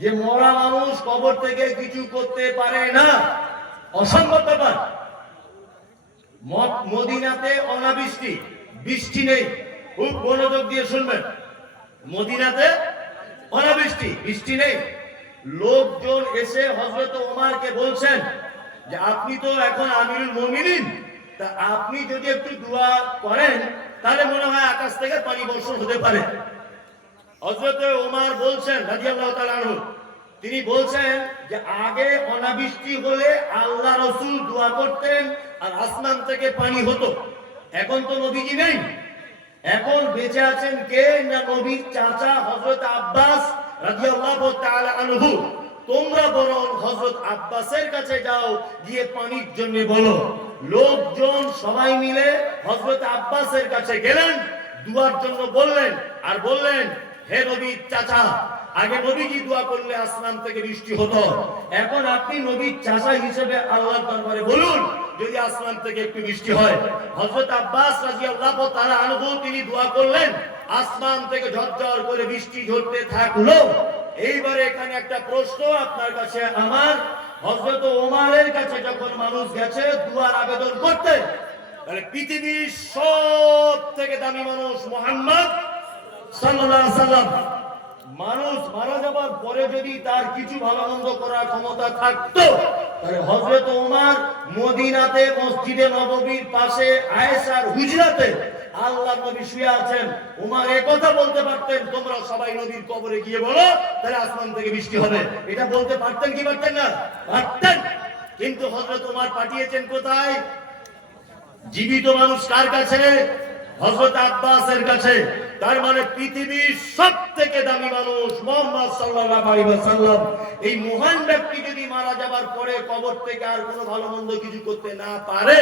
যে মরা মানুষ কবর থেকে কিছু করতে পারে না, অসম্ভব ব্যাপার। মদিনাতে অনাবৃষ্টি, বৃষ্টি নেই, খুব মনোযোগ দিয়ে শুনবেন। মদিনাতে অনাবৃষ্টি, বৃষ্টি নেই। লোকজন এসে হযরত ওমরকে বলছেন যে আপনি তো এখন আমিরুল মুমিনিন, তা আপনি যদি একটু দোয়া করেন তাহলে মনে হয় আকাশ থেকে পানি বর্ষণ হতে পারে। হযরত ওমর বলছেন রাদিয়াল্লাহু তাআলা আনহু, তিনি বলছেন যে আগে অনাবৃষ্টি হলে আল্লাহ রাসূল দোয়া করতেন আর আসমান থেকে পানি হতো। এখন তো নবীজি নেই, এখন বেঁচে আছেন কে না নবীর চাচা হযরত আব্বাস রাদিয়াল্লাহু তাআলা আনহু। তোমরা বরং হযরত আব্বাসের কাছে যাও, গিয়ে পানির জন্য বলো। লোকজন সবাই মিলে হযরত আব্বাসের কাছে গেলেন, দুয়ার জন্য বললেন আর বললেন, হে নবীর চাচা, আগে নবীজি দোয়া করলে আসমান থেকে বৃষ্টি হতো, এখন আপনি নবীর চাচা হিসেবে আল্লাহর দরবারে বলুন যদি আসমান থেকে একটু বৃষ্টি হয়। হযরত আব্বাস রাদিয়াল্লাহু তাআলা আনহু তিনি দোয়া করলেন, আসমান থেকে ঝরঝর করে বৃষ্টি ঝরতে থাকলো। এইবারে এখানে একটা প্রশ্ন আপনার কাছে আমার, হযরত ওমরের কাছে যখন মানুষ গেছে দুয়ার আবেদন করতে, তাহলে পৃথিবীর সব থেকে দামি মানুষ মুহাম্মদ সাল্লাল্লাহু আলাইহি সাল্লাম, মানুষ মারা যাবার পরে যদি তার কিছু ভালো মন্দ করার ক্ষমতা থাকতো, তাহলে হযরত ওমর মদিনাতে মসজিদে নববীর পাশে আয়েশার হুজরাতে আল্লাহর নবী শুয়ে আছেন, ওমর এই কথা বলতে পারতেন, তোমরা সবাই নবীর কবরে গিয়ে বলো তাহলে আসমান থেকে বৃষ্টি হবে। এটা বলতে পারতেন কি পারতেন না? পারতেন। কিন্তু হযরত ওমর পাঠিয়েছেন কোথায়? জীবিত মানুষ কার কাছে? হযরত আব্বাসের কাছে। তার মানে পৃথিবীর সবথেকে দামি মানুষ মুহাম্মদ সাল্লাল্লাহু আলাইহি ওয়াসাল্লাম, এই মহান ব্যক্তি যদি মারা যাবার পরে কবর থেকে আর কোনো ভালো মন্দ কিছু করতে না পারে,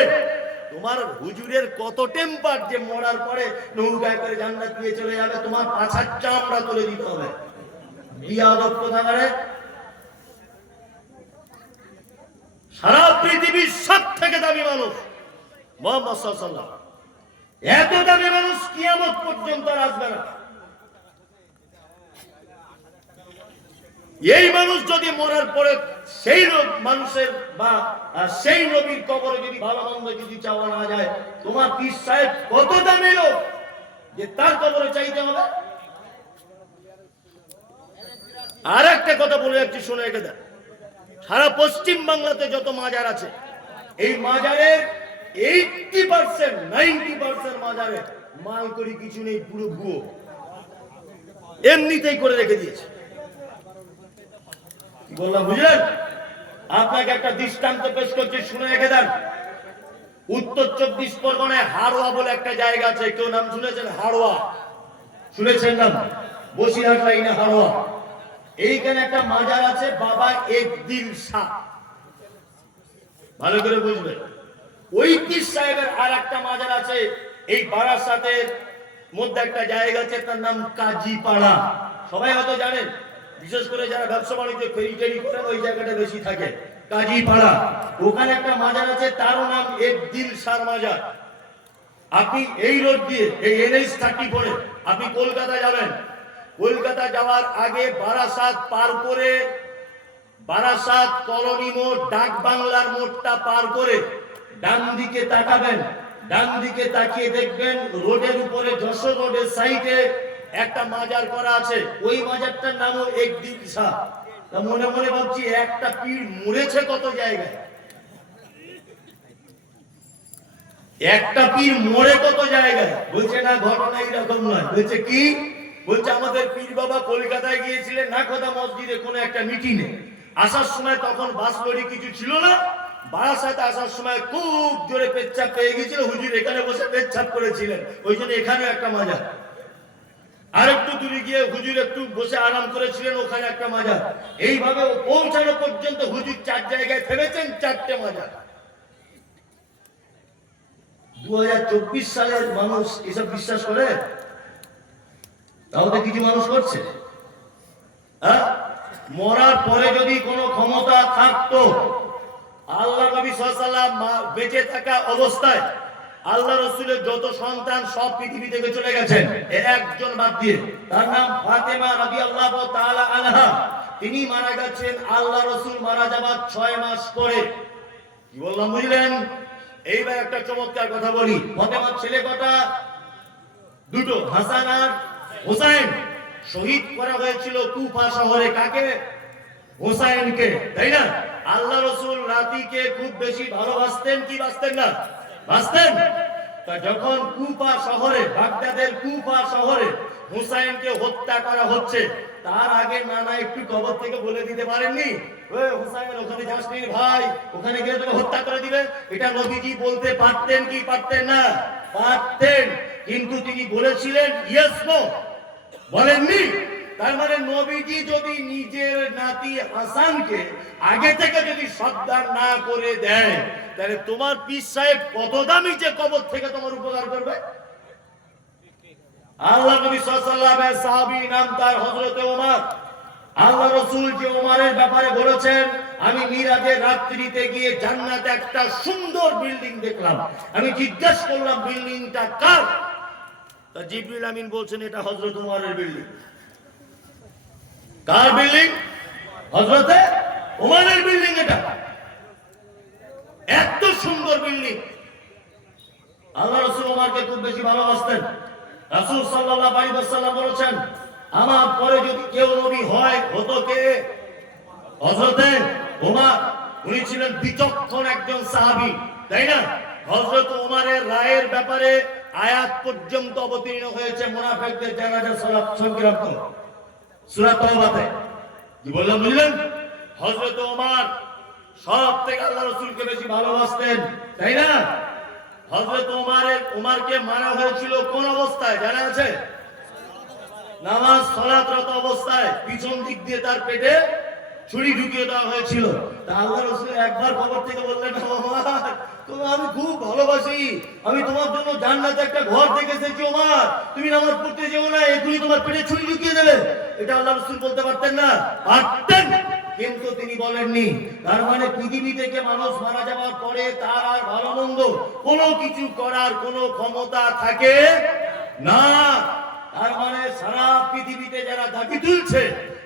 তোমার হুজুরের কত টেম্পার যে মরার পরে নৌকায় করে জান্নাত নিয়ে চলে যাবে, তোমার পাছার চামড়া তুলে দিতে হবে। বিয়াদব কোথাকারে। সারা পৃথিবীর সবথেকে দামি মানুষ মুহাম্মদ সাল্লাল্লাহু আলাইহি ওয়াসাল্লাম, এত দামি মানুষ কিয়ামত পর্যন্ত আসবে না। এই মানুষ যদি মরার পরে সেই মানুষের বা সেই নবীর কবরে যদি ভালো মন্দ যদি চাওয়া না যায়, তোমার পীর সাহেব কত দামি লোক যে তার কবরে চাইতে হবে। আর একটা কথা বলে যাচ্ছি, শুনে রেখে দেন। সারা পশ্চিম বাংলাতে যত মাজার আছে, এই মাজারের 80% 90% মাজারে মাল করি কিছু নেই, পুরো ভুয়ো, এমনিতেই করে রেখে দিয়েছে। কি বললাম বুঝলেন? আপনাকে একটা দৃষ্টান্ত পেশ করছি, শুনে রেখে দেন। উত্তর 24 পরগনায় হাড়োয়া বলে একটা জায়গা আছে, কেউ নাম শুনেছেন? হাড়োয়া শুনেছেন নাম? বসিরহাট লাইনে হাড়োয়া। এইখানে একটা মাজার আছে, বাবা একদিল শাহ, ভালো করে বুঝবেন। ওই পীর সাহেবের আর একটা মাজার আছে এই বারাসাতের মধ্যে একটা জায়গা আছে, তার নাম কাজীপাড়া। সবাই হয়তো জানেন, বিশেষ করে যারা ব্যবসা বাণিজ্য ফেরি টেরি করেন ওই জায়গাটা বেশি থাকে, কাজীপাড়া। ওখানে একটা মাজার আছে, তারও নাম একদিল শাহ মাজার। আপনি এই রোড দিয়ে এই NH 34 আপনি কলকাতা যাবেন, কলকাতা যাওয়ার আগে বারাসাত পার করে, বারাসাত কলোনি মোড়, ডাক বাংলার মোড়টা পার করে ডান দিকে তাকাবেন, ডান দিকে তাকিয়ে দেখবেন রোডের উপরে যশোর রোডের সাইডে একটা মাজার করা আছে। ওই মাজারটার নামও একদিল শাহ। তা মনে মনে ভাবছি একটা পীর মরেছে কত জায়গায়, একটা পীর মরে কত জায়গায়। বলছে না, ঘটনা এরকম নয়। বলছে কি? বলছে আমাদের পীর বাবা কলকাতায় গিয়েছিলেন নাখোদা মসজিদে কোনো একটা মিটিংয়ে। আসার সময় তখন বাস লরি কিছু ছিল না, বারাসাতে আসার সময় খুব জোরে পেচ্ছাপ পেয়ে গেছিল, হুজুর এখানে বসে পেচ্ছাপ করেছিলেন, ওই জন্য এখানে একটা মাজার। আর একটু দূরে গিয়ে হুজুর একটু বসে আরাম করেছিলেন, ওখানে একটা মাজার। এইভাবে পৌঁছানো পর্যন্ত হুজুর 4 জায়গায় থেমেছেন, 4টে মাজার। 2024 সালের মানুষ এসব বিশ্বাস করে? তাহলে কিছু মানুষ করছে। মরার পরে যদি কোনো ক্ষমতা থাকতো, আল্লাহ নবী সাল্লাল্লাহু আলাইহি ওয়াসাল্লাম বেঁচে থাকা অবস্থায় আল্লাহ রাসূলের যত সন্তান সব পৃথিবী থেকে চলে গেছেন, একজন বাদ দিয়ে, তার নাম ফাতেমা রাদিয়াল্লাহু তাআলা আনহা। তিনি মারা গেছেন আল্লাহ রাসূল মারা যাবার 6 মাস পরে। কি বললাম বুঝলেন? এইবার একটা চমৎকার কথা বলি। ফাতেমার ছেলে কটা? দুটো, হাসান আর হুসাইন। শহীদ করা হয়েছিল কুফা শহরে। কাকে? হুসাইনকে, তাই না? আল্লাহ রাসূল নাতিকে খুব বেশি ভালোবাসতেন কি বাসতেন না? বাসতেন। তা যখন কুফা শহরে, বাগদাদের কুফা শহরে হুসাইনকে হত্যা করা হচ্ছে, তার আগে নানা একটু কবর থেকে বলে দিতে পারেননি, ওই হুসাইন ওখানে যাসনি ভাই, ওখানে গিয়ে তোকে হত্যা করে দিবে? এটা নবীজি বলতে পারতেন কি পারতেন না? পারতেন। কিন্তু তিনি বলেছিলেন ইয়েস নো, বলেননি। তার মানে নবীজি যদি নিজের নাতি হাসানকে আগে থেকে যদি সাবধান না করে দেয়, তাহলে তোমার পীর সাহেব কত দামি যে কবর থেকে তোমার উপকার করবে। আল্লাহ নবী সাল্লাল্লাহু আলাইহি সাহাবী নাম তার হযরত ওমর। আল্লাহ রাসূল যে ওমরের ব্যাপারে বলেছেন, আমি মিরাজের রাত্রিতে গিয়ে জান্নাতে একটা সুন্দর বিল্ডিং দেখলাম। আমি জিজ্ঞাসা করলাম বিল্ডিংটা কার? তা জিবরিল আমিন বলছেন এটা হযরত ওমরের বিল্ডিং। কার বিল্ডিং? হযরত ওমরের বিল্ডিং। এটা এত সুন্দর বিল্ডিং। আল্লাহ রাসূল ওমরকে খুব বেশি ভালোবাসতেন। রাসূল সাল্লাল্লাহু আলাইহি ওয়াসাল্লাম বলেছেন, আমার পরে যদি কেউ নবী হয় হতো কে? হযরত ওমর। উনি ছিলেন বিচক্ষণ একজন সাহাবী, তাই না? হযরত ওমরের রায়ের ব্যাপারে আয়াত পর্যন্ত অবতীর্ণ হয়েছে মুনাফিকদের জানাজা সালাত সংক্রান্ত সূরা তাওবাতে। কি বললাম বুঝলেন? হযরত ওমর সব থেকে আল্লাহ রাসূলকে বেশি ভালোবাসতেন, তাই না? হযরত ওমরকে মারা হয়েছিল কোন অবস্থায় জানা আছে? নামাজ সালাতরত অবস্থায় পিছন দিক দিয়ে তার পেটে ছুরি ঢুকিয়ে দেওয়া হয়েছিল। তা আল্লাহ রাসূল একবার খবর থেকে বললেন, ওমর তোমাকে আমি খুব ভালোবাসি, আমি তোমার জন্য জান্নাতে একটা ঘর দেখে এসেছি ওমর, তুমি নামাজ পড়তে যেও না, এখনই তোমার পেটে ছুরি ঢুকিয়ে দেবে। এটা আল্লাহ রাসূল বলতে পারতেন না? পারতেন, কিন্তু তিনি বলেননি। তার মানে পৃথিবী থেকে মানুষ মারা যাওয়ার পরে তার আর ভালো মন্দ কোনো কিছু করার কোনো ক্ষমতা থাকে না। তার মানে সারা পৃথিবীতে যারা দাবি তুলছে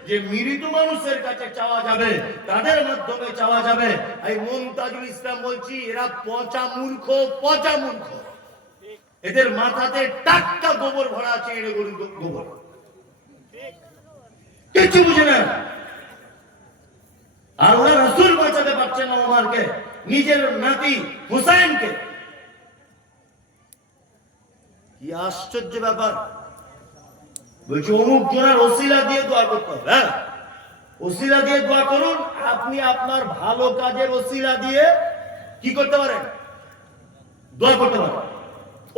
যে মৃত মানুষের কাছে চাওয়া যাবে, তাদের মাধ্যমে চাওয়া যাবে, এই মুনতাজুল ইসলাম বলছি এরা পচা মূর্খ, পচা মূর্খ। এদের মাথাতে টাটকা গোবর ভরা আছে, এর গরুর গোবর, কিছু বুঝে না। আল্লাহ রাসূল বাঁচাতে পারছেন না ওমরকে, নিজের নাতি হুসাইনকে। কি আশ্চর্য ব্যাপার! বলছি অমুক জনের ওসিলা দিয়ে দোয়া করতে হবে। হ্যাঁ, ওসিলা দিয়ে দোয়া করুন। আপনি আপনার ভালো কাজের ওসিলা দিয়ে কি করতে পারেন? দোয়া করতে পারেন।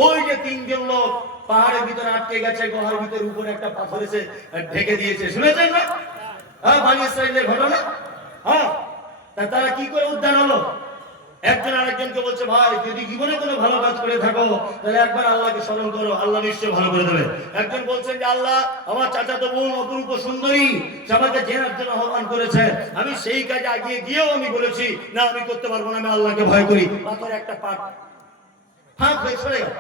ওই যে তিনজন লোক পাহাড়ের ভিতরে আটকে গেছে, গুহার ভিতরে উপরে একটা পাথর এসে ঢেকে দিয়েছে, শুনেছেন না? হ্যাঁ, বনী ইসরাঈলের ঘটনা। হ্যাঁ, তারা কি করে উদ্ধার হলো? একজন আরেকজনকে বলছে, ভাই যদি জীবনে কোনো ভালো কাজ করে থাকো তাহলে একবার আল্লাহকে স্মরণ করো, আল্লাহ নিশ্চয় ভালো করে দেবে। একজন বলছেন যে আল্লাহ আমার চাচাতো বোন অপরূপ সুন্দরী আমাকে জেনার জন্য আহ্বান করেছে, আমি সেই কাজে আগিয়ে গিয়েও আমি বলেছি না আমি করতে পারবো না, আমি আল্লাহকে ভয় করি। পাথর একটা পাট ফাঁক হয়ে সরে গেল।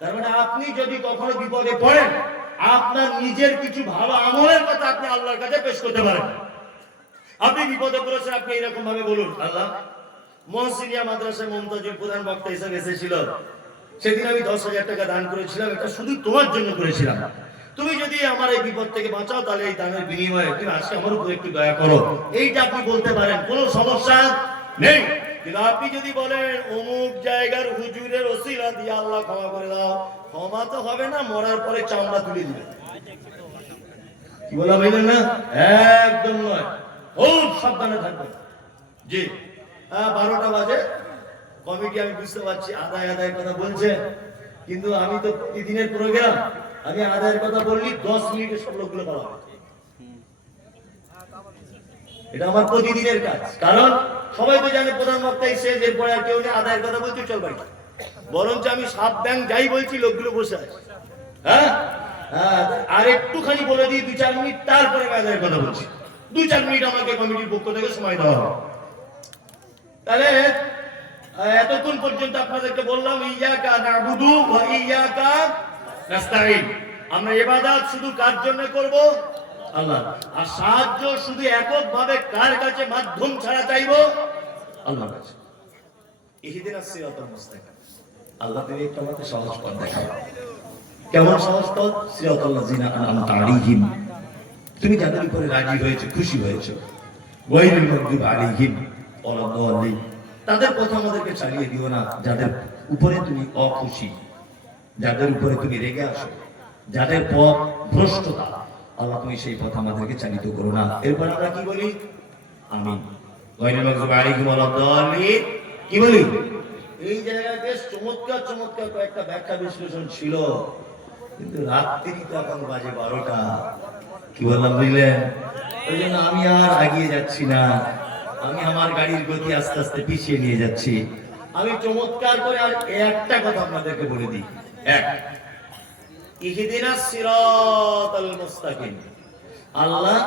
তার মানে আপনি যদি কখনো বিপদে পড়েন, আপনার নিজের কিছু ভালো আমলের কথা আপনি আল্লাহর কাছে পেশ করতে পারেন। আপনি বিপদে পড়েছেন, আপনি এরকম ভাবে বলুন, আল্লাহ মহসিনিয়া মাদ্রাসায় মুনতাজুল প্রধান বক্তা হিসেবে এসেছিল, সেদিন আমি 10,000 টাকা দান করেছিলাম, এটা শুধু তোমার জন্য করেছিলাম। তুমি যদি আমার এই বিপদ থেকে বাঁচাও তাহলে এই দানের বিনিময়ে তুমি আজকে আমার উপর একটু দয়া করো। এইটা আপনি বলতে পারেন, কোনো সমস্যা নেই। কিন্তু আপনি যদি বলেন অমুক জায়গার হুজুরের ওসিলা দিয়ে আল্লাহ ক্ষমা করে দাও, ক্ষমা তো হবে না, মরার পরে চামড়া তুলে দিবে। কি বলা বললেন না? একদম নয়, খুব সাবধানে থাকবেন। জি, 12টা বাজে, কমিটি আমি বুঝতে পারছি আদায়ের কথা বলছে, কিন্তু আমি তো প্রতিদিনের প্রোগ্রাম, আমি আদায়ের কথা বললি 10 মিনিটে সব লোকগুলো পাওয়া, এটা আমার প্রতিদিনের কাজ। কারণ সবাই তো জানে প্রধান বক্তা শেষ, এরপরে আর কেউ নেই, আদায়ের কথা বলছি চল বাড়ি। বরঞ্চ আমি সাত ব্যাংক যাই বলছি লোকগুলো বসে আছে। হ্যাঁ, আর একটুখানি বলে দিই 2-4 মিনিট, তারপরে আদায়ের কথা বলছি। 2-4 মিনিট আমাকে কমিটির পক্ষ থেকে সময় দেওয়া হবে। তাহলে এতক্ষণ পর্যন্ত আপনাদেরকে বললাম ইয়াকা নাবুদু ওয়া ইয়াকা নাস্তাঈন। আমরা ইবাদত শুধু কার জন্য করব? আল্লাহ। আর সাহায্য শুধু এককভাবে কার কাছে মাধ্যম ছাড়া চাইবো? আল্লাহর কাছে। ইহদিনাস সিরাতাল মুস্তাকিম। আল্লাহ তুমি একটু আমাকে সহজ পথ দেখাও। কেমন সহজ পথ? সিরাতাল লাযিনা আনআমতা আলাইহিম, তুমি যাদের উপরে রাজি হয়েছে, খুশি হয়েছে, গায়রিল মাগদুবি আলাইহিম ওয়ালা দাল্লিন, তাদের পথ আমাদেরকে চালিয়ে দিও না যাদের উপরে তুমি অখুশি, যাদের উপরে তুমি রেগে আসো, যাদের পথ ভ্রষ্টতা, আল্লাহ তুমি সেই পথ আমাদেরকে চালিত করো না। এরপর আমরা কি বলি? আমিন। গায়রিল মাগদুবি আলাইহিম ওয়ালা দাল্লিন কি বলি? এই জায়গায় বেশ চমৎকার চমৎকার কয়েকটা ব্যাখ্যা বিশ্লেষণ ছিল, কিন্তু রাত্রি তো এখন বাজে 12টা। কি বললাম বুঝলেন? ওই জন্য আমি আর আগিয়ে যাচ্ছি না, আমি আমার গাড়ির গতি আস্তে আস্তে পিছিয়ে নিয়ে যাচ্ছি। আমি চমৎকার করে আর একটা কথা আপনাদেরকে বলে দিই। এক, ইহদিনাস সিরাতাল মুস্তাকিম, আল্লাহ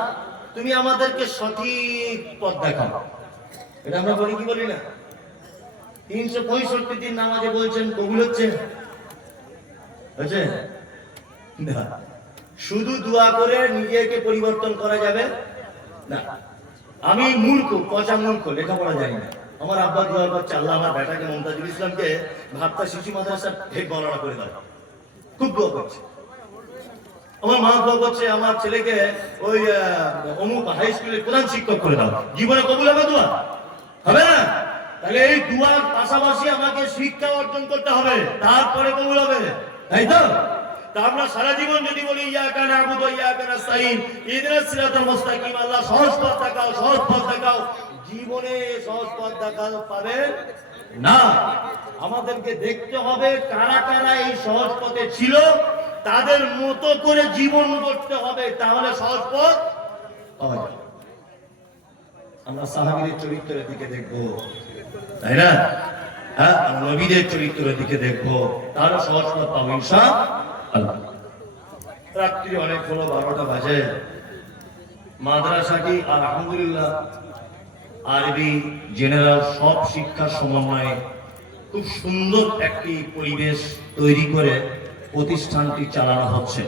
তুমি আমাদেরকে সঠিক পথ দেখাও। এটা আমরা বলি কি বলি না? 365 দিন নামাজে বলছেন, কবুল হচ্ছে? হচ্ছে না। শুধু দোয়া করে নিজেকে পরিবর্তন করা যাবে না। আমি মূর্খ, পচা মূর্খ, লেখাপড়া জানি না। আমার আব্বা দোয়া করছে, আল্লাহ আমার বেটাকে মমতাজুল ইসলামকে ভাবতা শিশু মাদ্রাসার হেড বর্ণনা করে দাও। খুব দোয়া করছে। আমার মা দোয়া করছে, আমার ছেলেকে ওই অমুক হাই স্কুলের প্রধান শিক্ষক করে দাও। জীবনে কবুল হবে দোয়া? হবে না। তাহলে এই দুয়ার পাশাপাশি আমাকে শিক্ষা অর্জন করতে হবে, তারপরে কবুল হবে, তাই তো? তা আমরা সারা জীবন যদি বলি ইয়াকা না'বুদু ওয়া ইয়াকা নাস্তাঈন, ইহদিনাস সিরাতাল মুস্তাকিম, আল্লাহ সহজ পথ দেখাও, সহজ পথ দেখাও, জীবনে সহজ পথ দেখাতে পাবে না। আমাদেরকে দেখতে হবে কারা কারা এই সহজ পথে ছিল, তাদের মতো করে জীবন গড়তে হবে, তাহলে সহজ পথ পাওয়া যাবে। আমরা সাহাবীদের চরিত্রের দিকে দেখবো, তাই না? হ্যাঁ, নবীদের চরিত্রের দিকে দেখবো, তাহলে সহজ পথ পাবো ইনশাআল্লাহ। রাত্রি অনেক হলো, 12টা বাজে। মাদ্রাসাটি আলহামদুলিল্লাহ আরবি জেনারেল সব শিক্ষার সমন্বয়ে খুব সুন্দর একটি পরিবেশ তৈরি করে প্রতিষ্ঠানটি চালানো হচ্ছে।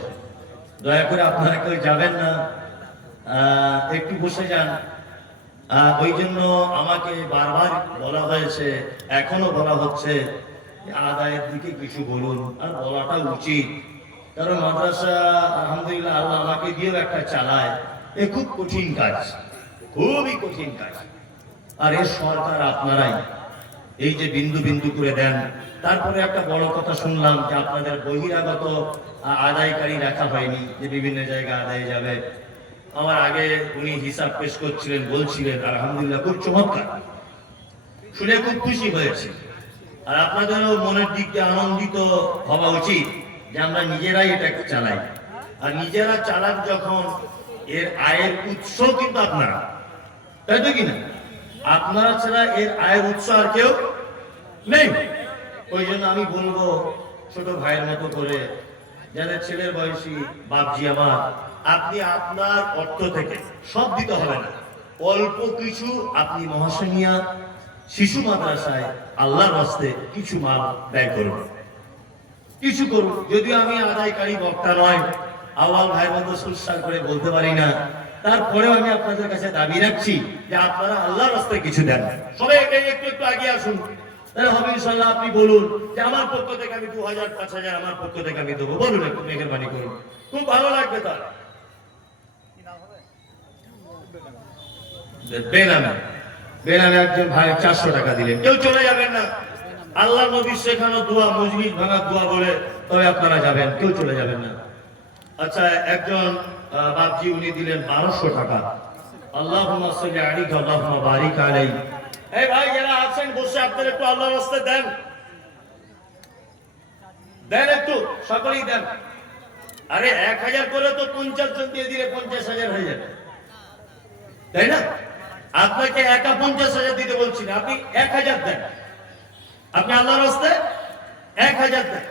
দয়া করে আপনারা কেউ যাবেন না, একটু বসে যান। ওই জন্য আমাকে বারবার বলা হয়েছে, এখনো বলা হচ্ছে আদায়ের দিকে কিছু বলুন, আর বলাটা উচিত। কারণ মাদ্রাসা আলহামদুলিল্লাহ আল্লাহ আমাকে দিয়েও একটা চালায়, এ খুব কঠিন কাজ, খুবই কঠিন কাজ। আর এর সরকার আপনারাই, এই যে বিন্দু বিন্দু করে দেন। তারপরে একটা বড় কথা শুনলাম যে আপনাদের বহিরাগত আদায়কারী রাখা হয়নি, যে বিভিন্ন জায়গায় আদায় যাবে। আমার আগে উনি হিসাব পেশ করছিলেন, বলছিলেন, আলহামদুলিল্লাহ খুব চমৎকার, শুনে খুব খুশি হয়েছে। আর আপনাদেরও মনের দিক দিয়ে আনন্দিত হওয়া উচিত যে আমরা নিজেরাই এটাকে চালাই। আর নিজেরা চালান যখন, এর আয়ের উৎস কিন্তু আপনারা, তাই তো কিনা? আপনারা ছাড়া এর আয়ের উৎস আর কেউ নেই। ওই জন্য আমি বলবো ছোট ভাইয়ের মতো করে, যাদের ছেলের বয়সী বাপজি আমার, আপনি আপনার অর্থ থেকে সব দিতে হবে না, অল্প কিছু আপনি মহাশনিয়া শিশু মাদ্রাসায় আল্লাহর রাস্তায় কিছু মাল ব্যয় করুন, কিছু করুন। যদিও আমি আদায়কারী বক্তা নয়, আওয়াল ভাইয়ের মতো সুস্বার করে বলতে পারি না, তারপরেও আমি আপনাদের কাছে দাবি রাখছি যে আপনারা আল্লাহর রাস্তায় কিছু দেন। সবাই একটু একটু এগিয়ে আসুন, তাহলে হবে ইনশাআল্লাহ। আপনি বলুন যে আমার পক্ষ থেকে আমি 2000 5000 আমার পক্ষ থেকে আমি দেবো, বলুন, একটু মেহেরবানি করুন, খুব ভালো লাগবে। তার বেনামে একজন ভাই 400 টাকা দিলেন, কেউ চলে যাবেন না। আল্লাহ নবী শেখানো দোয়া, মজলিস ভাঙা দোয়া বলে তবে আপনারা যাবেন, কেউ চলে যাবেন না। আচ্ছা, একজন বাপজি উনি দিলেন 1200 টাকা। আল্লাহুম্মা সাল্লি আলাইহি আল্লাহুম্মা বারিক আলাইহি। এই ভাই যারা আছেন বসে, আপনারা একটু আল্লাহর রাস্তায় দেন, দেন একটু, সকলেই দেন। আরে 1000 করে তো 50 জন দিয়ে দিলে 50,000 হয়ে যাবে, তাই না? আপনাকে একা 50,000 দিতে বলছি না, আপনি 1000 দেন, আপনি আল্লাহর রাস্তায় 1000 দেন,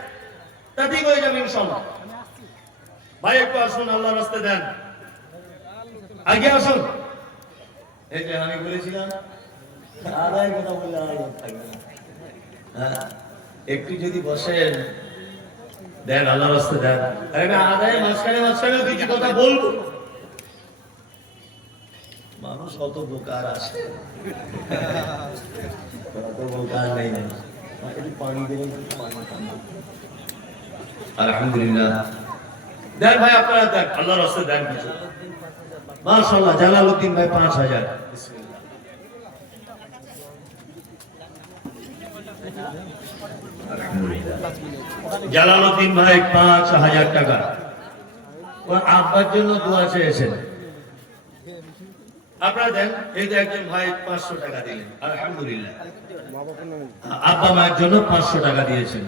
তাতেই হয়ে যাবে ইনশাআল্লাহ। ভাই একটু আসুন, আল্লাহর রাস্তায় দেন, আগে আসুন। এই যে আমি বলেছিলাম আদায়ের কথা বললে আর থাকবে না। একটু যদি বসেন, দেন, আল্লাহর রাস্তায় দেন। আদায়ের মাঝখানে মাঝখানেও কিছু কথা বলবো, মানুষ অত বোকার আছে, অত বোকার নেই। একটু পানি দেবেন, আলহামদুলিল্লাহ। দেন ভাই, আপনারা দেন, আল্লাহর রাস্তায় দেন কিছু। মাশাআল্লাহ, জালালউদ্দিন ভাই 5000। জালালউদ্দিন ভাই 5000 টাকা। ওর আব্বার জন্য দোয়া চেয়েছেন, আপনারা দেন। এই যে একজন ভাই 500 টাকা দিলেন, আলহামদুলিল্লাহ। আব্বা মায়ের জন্য 500 টাকা দিয়েছেন,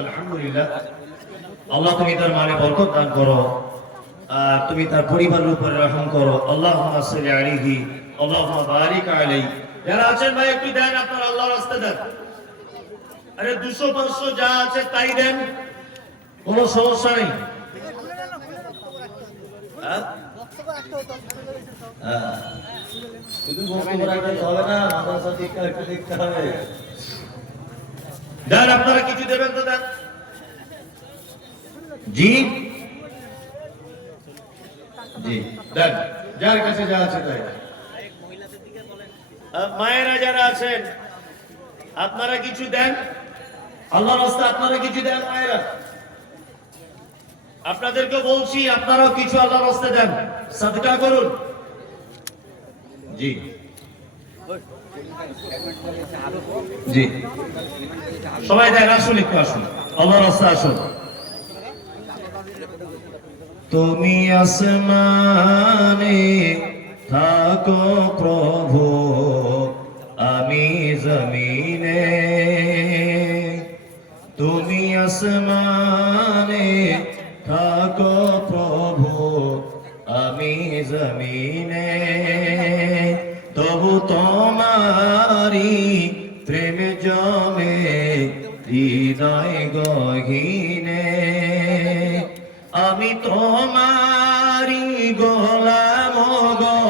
আলহামদুলিল্লাহ। আল্লাহ তুমি তার মানে বরকত দান করো, তুমি তার পরিবারের উপরে রহম করো। আল্লাহুম্মা সাল্লি আলাইহি, আল্লাহুম্মা বারিক আলাইহি। যারা আছেন ভাই একটু দেন, আপনারা আল্লাহর রাস্তায় দেন। আরে 200-500 যা আছে তাই দেন, কোনো সমস্যা নেই। শুধু বক্তব্য রাখতে হবে না, মাদ্রাসা দিকটা একটু দেখতে হবে। দেন, আপনারা কিছু দেবেন তো দেন। জি জি দেন, যার কাছে যা আছে তাই। মায়েরা যারা আছেন আপনারা কিছু দেন, আল্লাহর রাস্তায় আপনারা কিছু দেন। মায়েরা আপনাদেরকে বলছি, আপনারাও কিছু আল্লাহর রাস্তায় দেন, সাদকা করুন। জি জি, সবাই দেন, আসুন, একটু আসুন, আল্লাহর রাস্তায় আসুন। তুমি আসমানে থাকো প্রভু, আমি জমিনে। তুমি আসমানে থাকো প্রভু, আমি জমিনে। তবু তোমারি প্রেম জমে হৃদয় গহীনে। আমি তোমারি গোলাম গো,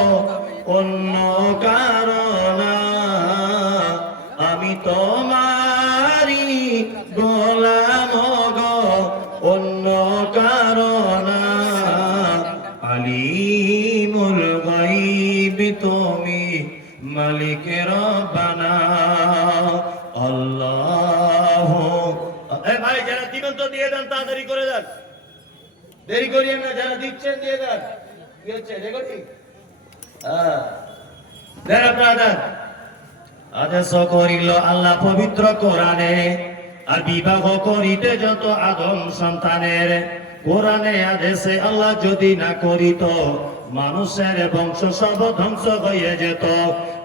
অন্য কারণ। আমি তোমারি গোলাম গো, অন্য কারণ। আলিমুল গায়ব তুমি, মালিক রব্বানা আল্লাহ। ভাই যারা দিবেন তো দিয়ে দেন, তাড়াতাড়ি করে দেন, দেরি করিয়েন না। যারা দিচ্ছেন দিয়ে দেন। কি হচ্ছে রেকর্ডিং? দেন, আপনারা দেন। আদেশ করিল আল্লাহ পবিত্র কোরআনে, আর বিবাহ করিতে যত আদম সন্তানের। কোরআনে আদেশে আল্লাহ যদি না করিত, মানুষের বংশ সব ধ্বংস হয়ে যেত।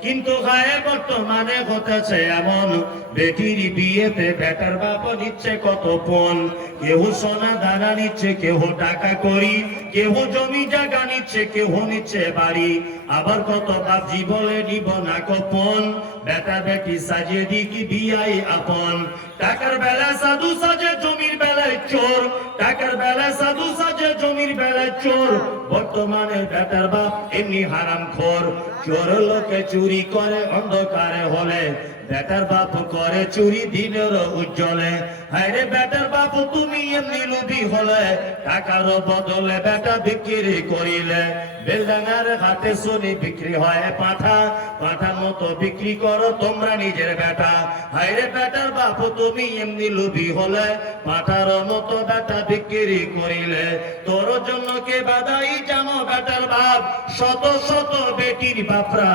কিন্তু গায়ে বর্তমানে ঘটেছে এমন, বেটির বিয়েতে বেটার বাপ নিচ্ছে কত পণ। কেউ সোনা দানা নিচ্ছে, কেউ টাকা করি, কেউ জমি জায়গা নিচ্ছে, কেউ নিচ্ছে বাড়ি। আবার কত বাপজি বলে নিব না গোপন, বেটা বেটি সাজিয়ে দিকি বিয়াই আপন। টাকার বেলায় সাধু সাজে, জমির বেলায় চোর। টাকার বেলায় সাধু সাজে, জমির বেলায় চোর। বর্তমানে বেটার বাপ এমনি হারামখোর। চোর লোকে চুরি করে অন্ধকারে হলে, বেটার বাপ করে চুরি দিনের উজ্জ্বলে। হায়রে বেটার বাপ তুমি এমনি লোভী হলে, টাকার বদলে বেটা বিক্রি করিলে। বেলডাঙ্গার ঘাটে শুনি বিক্রি হয় পাঠা, পাঠার মতো বিক্রি করো তোমরা নিজের বেটা। হায়রে বেটার বাপ তুমি এমনি লোভী হলে, পাঠার মতো বেটা বিক্রি করিলে। তোর জন্য কে বাদাই জানো বেটার বাপ, শত শত বেটির বাপরা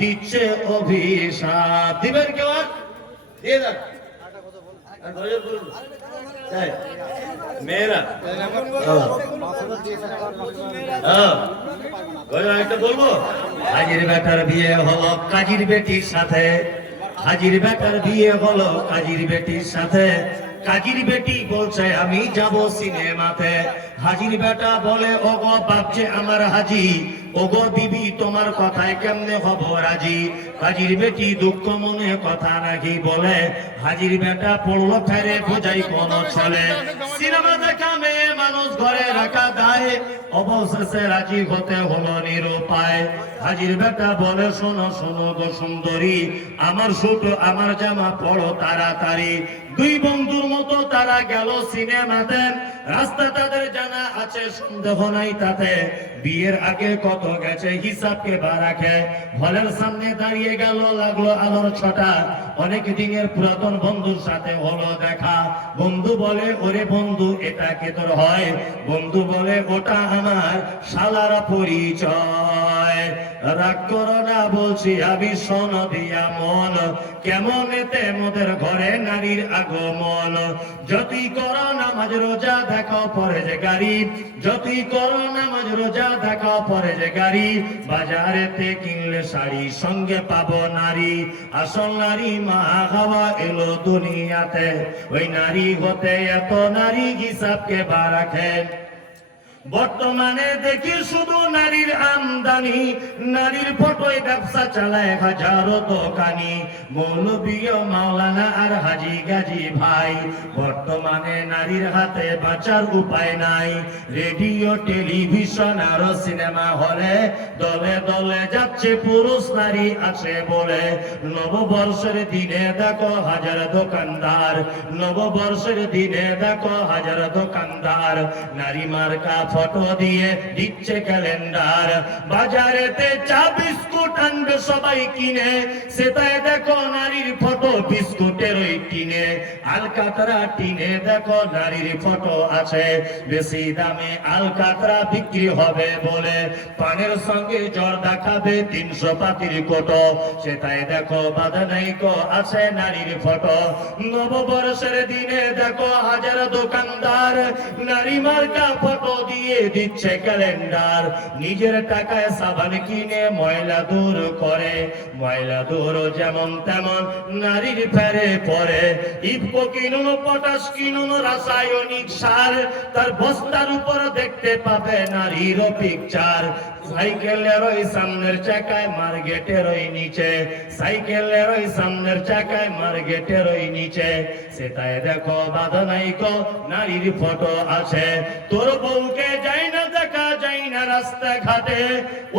দিচ্ছে অভিশাপ। দিবেন কেউ? দিয়ে দেন। মেয়েরা একটা বলবো, হাজির বেটার বিয়ে হলো কাজীর বেটির সাথে। হাজির বেটার বিয়ে হলো কাজীর বেটির সাথে। কাজীর বেটি বলছে আমি যাব সিনেমাতে। হাজির বেটা বলে ওগো বাপছে আমার হাজি, ওগো বিবি তোমার কথায় কেমনে হব রাজি। হাজির বেটি দুঃখ মনে কথা নাকি বলে, হাজির বেটা পড়লো ফেরে বোঝাই কোন ছেলে। সিনেমা দেখা মেয়ে মানুষ ঘরে রাখা দায়, অবশেষে রাজি হতে হলো নিরুপায়। হাজির বেটা বলে শোনো শোনো গো সুন্দরী, আমার ছোট আমার জামা পড়ো তাড়াতাড়ি। দুই বন্ধুর মতো তারা গেল সিনেমাতে, রাস্তা তাদের জানা না আছে সন্দেহ নাই তাতে, বিয়ের আগে কত গেছে হিসাবকে বা রাখে। হলের সামনে দাঁড়িয়ে গেল, লাগলো আলোর ছটা, অনেক দিনের পুরাতন বন্ধুর সাথে হলো দেখা। বন্ধু বলে ওরে বন্ধু এটা কে তোর হয়? বন্ধু বলে ওটা আমার শালার পরিচয়। রাগ করো না বলছি আমি সনদিয়া মন, কেমন এতে মোদের ঘরে নারীর আগমন। যতই করো নামাজ রোজা দেখাও পরে যে গাড়ি, যতই করো নামাজ রোজা দেখাও পরে যে গাড়ি, বাজারেতে কিনলে শাড়ি সঙ্গে পাবো নারী। আসল নারী মা হাওয়া এলো দুনিয়াতে, ওই নারী হতে এত নারী হিসাবকে বা রাখে। বর্তমানে দেখি শুধু নারীর আমদানি, নারীর ফটোয় ব্যবসা চালায় হাজারো দোকানি, মৌলবী মাওলানা আর হাজি গাজী ভাই। বর্তমানে নারীর হাতে বাঁচার উপায় নাই, রেডিও টেলিভিশন আর সিনেমা হলে দলে দলে যাচ্ছে পুরুষ নারী আছে বলে। নববর্ষের দিনে দেখো হাজার দোকানদার, নববর্ষের দিনে দেখো হাজার দোকানদার, নারী মার্কা ফটো দিয়ে দিচ্ছে ক্যালেন্ডার। বাজারেতে চা বিস্কুট আনবে সবাই কিনে, সেটাই দেখো নারীর ফটো বিস্কুটের ওই টিনে। আলকাতরা টিনে দেখো নারীর ফটো আছে, বেশি দামে আলকাতরা বিক্রি হবে বলে। পানের সঙ্গে জর্দা খাবে 300 পাতির কোটো, সেটাই দেখো বাদানাইকো আছে নারীর ফটো। নববর্ষের দিনে দেখো হাজার দোকানদার, নারী মার্কা ফটো দিয়ে দিচ্ছে ক্যালেন্ডার। নিজের টাকায় সাবান কিনে ময়লা দূর করে, ময়লা দূর যেমন তেমন নারীর ফেরে পরে। ইফকো কিনুন, পটাশ কিনুন, রাসায়নিক সার, তার বস্তার উপর দেখতে পাবে নারীর পিকচার। সাইকেলের ওই সামনের চাকায় মার্কেটের ওই নিচে, সাইকেলের ওই সামনের চাকায় মার্কেটের ওই নিচে, সেটাই দেখো বাঁধানাইকো নারীর ফটো আছে। তোর বউকে যাই না দেখা যায় না রাস্তাঘাটে,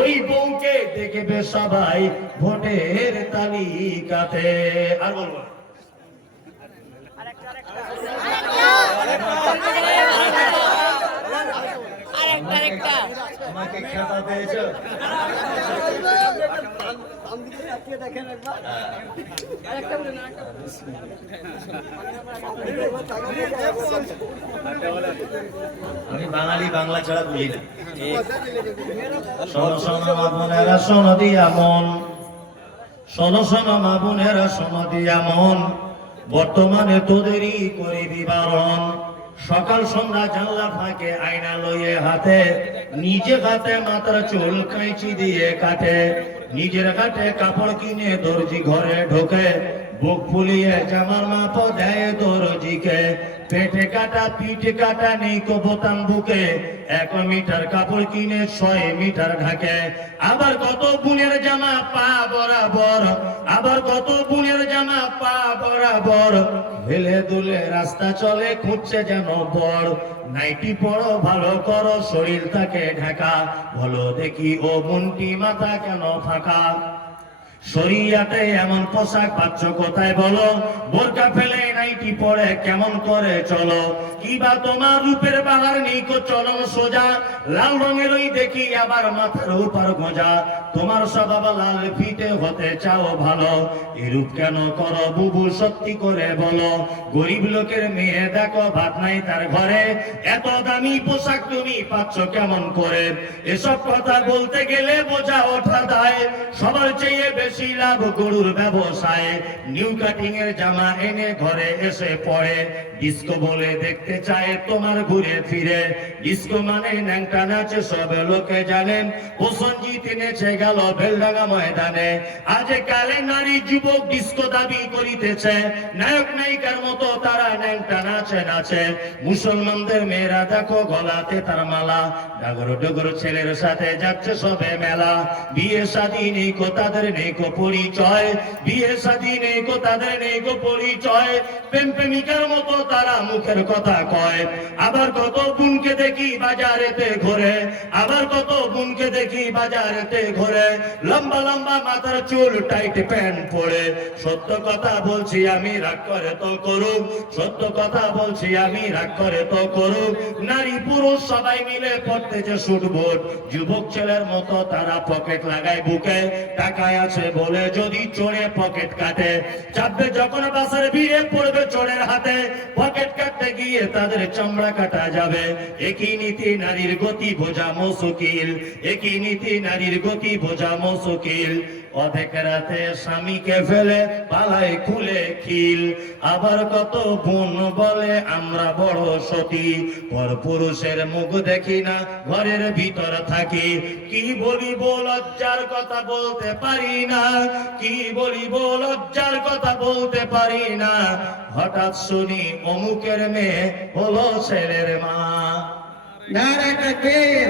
ওই বউকে দেখবে সবাই ভোটের তালিকাতে। আর বলবো আমাকে খেতা পেয়েছো? আমি বাঙালি, বাংলা ছাড়া বুঝি না। শোনো শোনো মা বোনেরা শোনো দিয়া মন, শোনো শোনো মা বোনেরা শোনো দিয়া মন, বর্তমানে তোদেরই করিবি বারণ। সকাল সন্ধ্যা জানলা ফাঁকে আয়না লইয়ে হাতে, নিজে হাতে মাথার চুল কাঁচি দিয়ে কাটে, নিজের কাটে কাপড় কিনে দর্জি ঘরে ঢোকে, বুক ফুলিয়ে জামার মাপ দেয় দর্জিকে। পেটে কাটা পিঠে কাটা নেই কো বোতাম বুকে, 1 মিটার কাপড় কিনে 6 মিটার ঢাকে। আবার কত বুনের জামা পা বরাবর, আবার কত বুনের জামা পা বরাবর, হেলে দুলে রাস্তা চলে খুঁজছে যেন বর। নাইটি পড়ো ভালো করো শরীর থাকে ঢাকা, বলো দেখি ও মনটি মাথা কেন ফাঁকা। শরিয়াতে এমন পোশাক পাচ্ছ কোথায় বলো, বোরকা ফেলে নাইটি পরে কেমন করে চলো। কিবা তোমার রূপের বাহার নেই কো চলন সোজা, লাল রঙের ওই দেখি আবার মাথার উপর গোঁজা। তোমার স্বভাব লাল ফিটে হতে চাও ভালো, এরূপ কেন করো বুবু সত্যি করে বলো। গরিব লোকের মেয়ে দেখো ভাত নাই তার ঘরে, এত দামি পোশাক তুমি পাচ্ছ কেমন করে। এসব কথা বলতে গেলে বোঝা ওঠা দায়, সবার চেয়ে বেশি লাভ গরুর ব্যবসায়। নিউ কাটিং এর জামা এনে ঘরে এসে পড়ে, ডিস্কো বলে দেখতে চায় তোমার ঘুরে ফিরে। ডিস্কো মানে ন্যাংটা নাচে সব লোকে জানেন, প্রসঞ্জিত এনেছে গেল বেলডাঙ্গা ময়দানে। আজ কালে নারী যুবক ডিস্কো দাবি করিতেছে, নায়ক নায়িকার মতো তারা ন্যাংটা নাচে নাচে। মুসলমানদের মেয়েরা দেখো গলাতে তার মালা, ডাগর ডগর ছেলের সাথে যাচ্ছে সবে মেলা। বিয়ে শাদী নেই কো তাদের নেই কো গো পরিচয়, বিয়ে শাদী নেই গো তাদের নেই গো পরিচয়, প্রেম প্রেমিকার মতো তারা মুখের কথা কয়। আবার কত বোনকে দেখি বাজারেতে ঘোরে, আবার কত বোনকে দেখি বাজারেতে ঘোরে, লম্বা লম্বা মাথার চুল টাইট প্যান্ট পরে। সত্য কথা বলছি আমি, রাগ করে তো করুক, সত্য কথা বলছি আমি, রাগ করে তো করুক। নারী পুরুষ সবাই মিলে পড়তেছে শুট বুট, যুবক ছেলের মতো তারা পকেট লাগায় বুকে, টাকায় আছে বলে যদি চোরে পকেট কাটে, চাপবে যখন বাসার ভিড়ে পড়বে চোরের হাতে, পকেট কাটতে গিয়ে তাদের চামড়া কাটা যাবে। একই নীতি নারীর গতি বোঝা মুশকিল, একই নীতি নারীর গতি বোঝা মুশকিল। অধেক রাতে স্বামীকে ফেলে পালায় খুলে খিল, আবার কত বোন বলে আমরা বড় সতী, পর পুরুষের মুখ দেখি না ঘরের ভিতর থাকি। কি বলিব লজ্জার কথা বলতে পারি না, কি বলিব লজ্জার কথা বলতে পারি না, হঠাৎ শুনি অমুকের মেয়ে হলো ছেলের মা। নারায়ে তাকবীর।